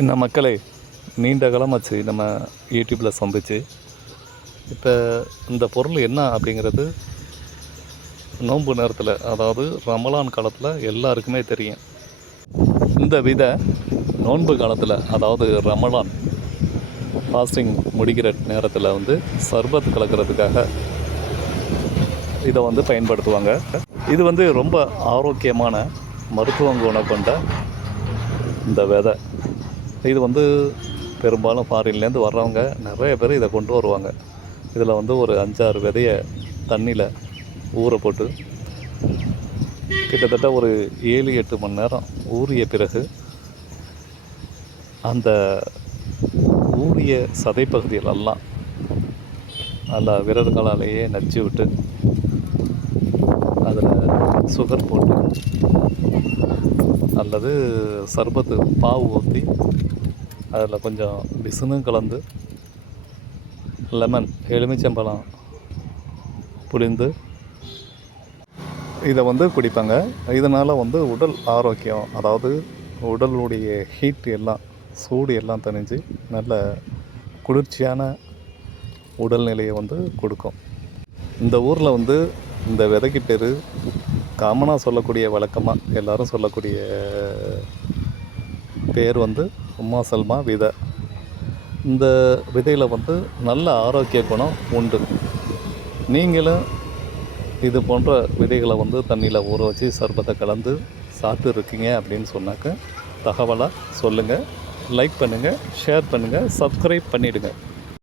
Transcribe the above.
இந்த மக்களை நீண்ட காலமாச்சு நம்ம யூடியூப்பில் சந்திச்சு. இப்போ இந்த பொருள் என்ன அப்படிங்கிறது நோன்பு நேரத்தில், அதாவது ரமலான் காலத்தில் எல்லாருக்குமே தெரியும். இந்த விதை நோன்பு காலத்தில், அதாவது ரமலான் ஃபாஸ்டிங் முடிக்கிற நேரத்தில் சர்பத் கலக்கிறதுக்காக இதை பயன்படுத்துவாங்க. இது ரொம்ப ஆரோக்கியமான மருத்துவ குணம் கொண்ட இந்த விதை. இது பெரும்பாலும் ஃபாரின்லேருந்து வர்றவங்க நிறைய பேர் இதை கொண்டு வருவாங்க. இதில் ஒரு 5-6 விதையை தண்ணியில் ஊற போட்டு கிட்டத்தட்ட ஒரு 7-8 மணி நேரம் ஊறிய பிறகு அந்த ஊறிய சதைப்பகுதிகளெல்லாம் நல்லா விரல்களாலேயே நச்சு விட்டு அதில் சுகர் போட்டு அல்லது சர்பத்து பாவு ஊற்றி அதில் கொஞ்சம் பிசுனும் கலந்து லெமன் எலுமிச்சம்பழம் புழிந்து இதை குடிப்பாங்க. இதனால் உடல் ஆரோக்கியம், அதாவது உடலுடைய ஹீட் எல்லாம், சூடு எல்லாம் தணிஞ்சு நல்ல குளிர்ச்சியான உடல்நிலையை கொடுக்கும். இந்த ஊரில் இந்த விதைக்கு பேர் காமனாக சொல்லக்கூடிய, வழக்கமாக எல்லோரும் சொல்லக்கூடிய பேர் உம்மா சல்மா விதை. இந்த விதையில் நல்ல ஆரோக்கிய குணம் உண்டு. நீங்களும் இது போன்ற விதைகளை தண்ணியில் ஊற வச்சு சர்பத்தை கலந்து சாப்பிட்டு இருக்கீங்க அப்படின்னு சொன்னாக்க தகவலாக சொல்லுங்கள். லைக் பண்ணுங்கள், ஷேர் பண்ணுங்கள், சப்ஸ்கிரைப் பண்ணிவிடுங்க.